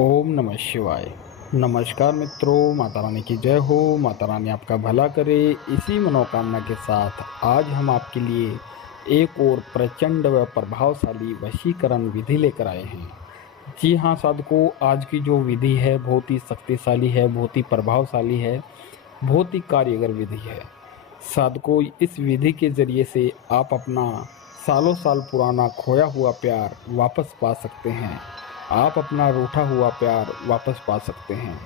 ओम नमः शिवाय। नमस्कार मित्रों, माता रानी की जय हो। माता रानी आपका भला करे। इसी मनोकामना के साथ आज हम आपके लिए एक और प्रचंड व प्रभावशाली वशीकरण विधि लेकर आए हैं। जी हाँ साधकों, आज की जो विधि है बहुत ही शक्तिशाली है, बहुत ही प्रभावशाली है, बहुत ही कार्यगर विधि है। साधकों, इस विधि के जरिए से आप अपना सालों साल पुराना खोया हुआ प्यार वापस पा सकते हैं। आप अपना रूठा हुआ प्यार वापस पा सकते हैं।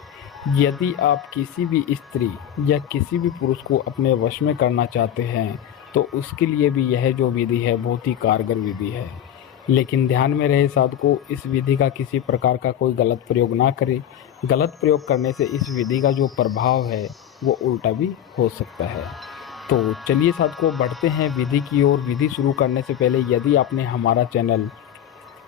यदि आप किसी भी स्त्री या किसी भी पुरुष को अपने वश में करना चाहते हैं तो उसके लिए भी यह जो विधि है बहुत ही कारगर विधि है। लेकिन ध्यान में रहे साधकों, इस विधि का किसी प्रकार का कोई गलत प्रयोग ना करें। गलत प्रयोग करने से इस विधि का जो प्रभाव है वो उल्टा भी हो सकता है। तो चलिए साधकों, बढ़ते हैं विधि की ओर। विधि शुरू करने से पहले यदि आपने हमारा चैनल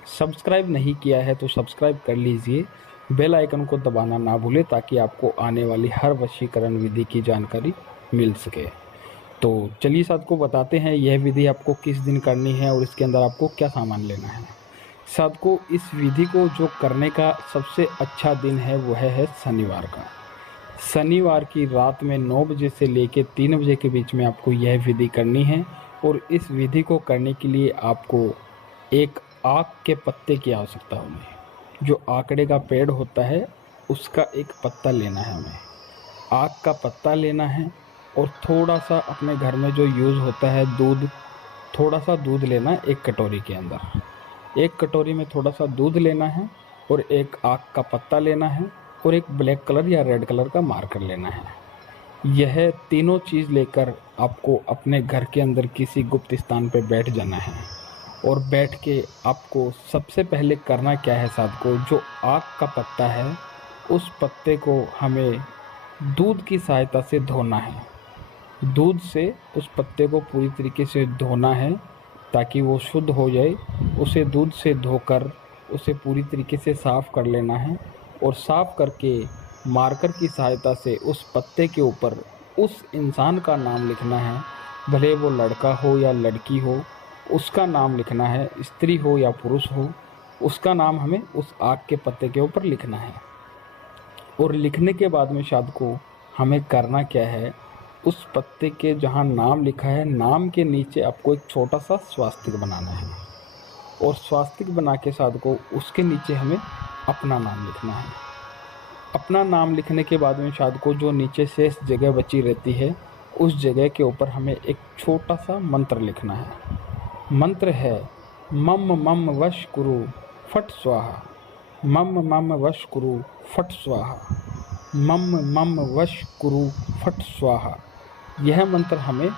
सब्सक्राइब नहीं किया है तो सब्सक्राइब कर लीजिए। बेल आइकन को दबाना ना भूलें ताकि आपको आने वाली हर वशीकरण विधि की जानकारी मिल सके। तो चलिए साधकों, बताते हैं यह विधि आपको किस दिन करनी है और इसके अंदर आपको क्या सामान लेना है। साधकों, इस विधि को जो करने का सबसे अच्छा दिन है वह है शनिवार का। शनिवार की रात में 9 बजे से लेकर 3 बजे के बीच में आपको यह विधि करनी है। और इस विधि को करने के लिए आपको एक आक के पत्ते की आवश्यकता होगी। जो आकड़े का पेड़ होता है उसका एक पत्ता लेना है हमें। आक का पत्ता लेना है और थोड़ा सा अपने घर में जो यूज़ होता है दूध, थोड़ा सा दूध लेना है एक कटोरी के अंदर। एक कटोरी में थोड़ा सा दूध लेना है और एक आक का पत्ता लेना है और एक ब्लैक कलर या रेड कलर का मार्कर लेना है। यह तीनों चीज़ लेकर आपको अपने घर के अंदर किसी गुप्त स्थान पर बैठ जाना है। और बैठ के आपको सबसे पहले करना क्या है साधकों, जो आक का पत्ता है उस पत्ते को हमें दूध की सहायता से धोना है। दूध से उस पत्ते को पूरी तरीके से धोना है ताकि वो शुद्ध हो जाए। उसे दूध से धोकर उसे पूरी तरीके से साफ़ कर लेना है और साफ़ करके मार्कर की सहायता से उस पत्ते के ऊपर उस इंसान का नाम लिखना है। भले वो लड़का हो या लड़की हो, उसका नाम लिखना है। स्त्री हो या पुरुष हो, उसका नाम हमें उस आक के पत्ते के ऊपर लिखना है। और लिखने के बाद में साधकों हमें करना क्या है, उस पत्ते के जहाँ नाम लिखा है नाम के नीचे आपको एक छोटा सा स्वास्तिक बनाना है। और स्वास्तिक बना के साधकों उसके नीचे हमें अपना नाम लिखना है। अपना नाम लिखने के बाद में साधकों जो नीचे शेष जगह बची रहती है उस जगह के ऊपर हमें एक छोटा सा मंत्र लिखना है। मंत्र है मम मम वश कुरु फट स्वाहा। मम मम वश कुरु फट स्वाहा। मम मम वश कुरु फट स्वाहा। यह मंत्र हमें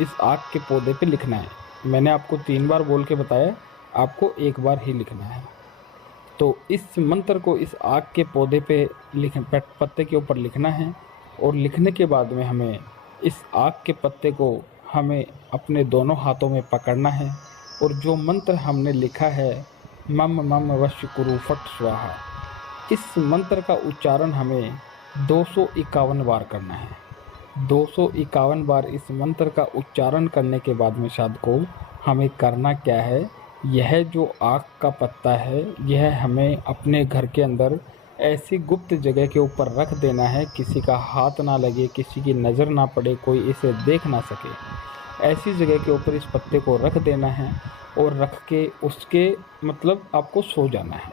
इस आग के पौधे पे लिखना है। मैंने आपको 3 बार बोल के बताया, आपको 1 बार ही लिखना है। तो इस मंत्र को इस आग के पौधे पे पत्ते के ऊपर लिखना है। और लिखने के बाद में हमें इस आग के पत्ते को हमें अपने दोनों हाथों में पकड़ना है। और जो मंत्र हमने लिखा है मम मम वश कुरु फट स्वाहा, इस मंत्र का उच्चारण हमें 251 बार करना है। 251 बार इस मंत्र का उच्चारण करने के बाद में साधकों हमें करना क्या है, यह जो आक का पत्ता है यह हमें अपने घर के अंदर ऐसी गुप्त जगह के ऊपर रख देना है, किसी का हाथ ना लगे, किसी की नज़र ना पड़े, कोई इसे देख ना सके। ऐसी जगह के ऊपर इस पत्ते को रख देना है और रख के उसके आपको सो जाना है।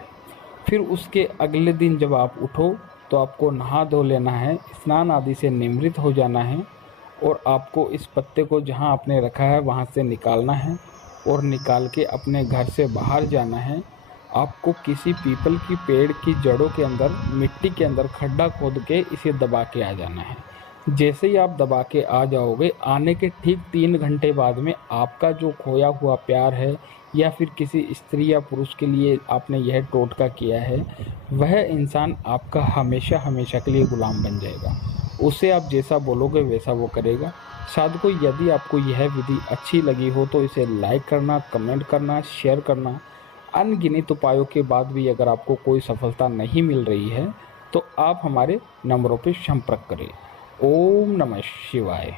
फिर उसके अगले दिन जब आप उठो तो आपको नहा धो लेना है, स्नान आदि से निमृत हो जाना है। और आपको इस पत्ते को जहाँ आपने रखा है वहाँ से निकालना है और निकाल के अपने घर से बाहर जाना है। आपको किसी पीपल की पेड़ की जड़ों के अंदर मिट्टी के अंदर खड्डा खोद के इसे दबा के आ जाना है। जैसे ही आप दबा के आ जाओगे, आने के ठीक 3 घंटे बाद में आपका जो खोया हुआ प्यार है या फिर किसी स्त्री या पुरुष के लिए आपने यह टोटका किया है, वह इंसान आपका हमेशा हमेशा के लिए गुलाम बन जाएगा। उसे आप जैसा बोलोगे वैसा वो करेगा। साधकों, यदि आपको यह विधि अच्छी लगी हो तो इसे लाइक करना, कमेंट करना, शेयर करना। अनगिनत उपायों के बाद भी अगर आपको कोई सफलता नहीं मिल रही है तो आप हमारे नंबरों पर संपर्क करें। ओम नमः शिवाय।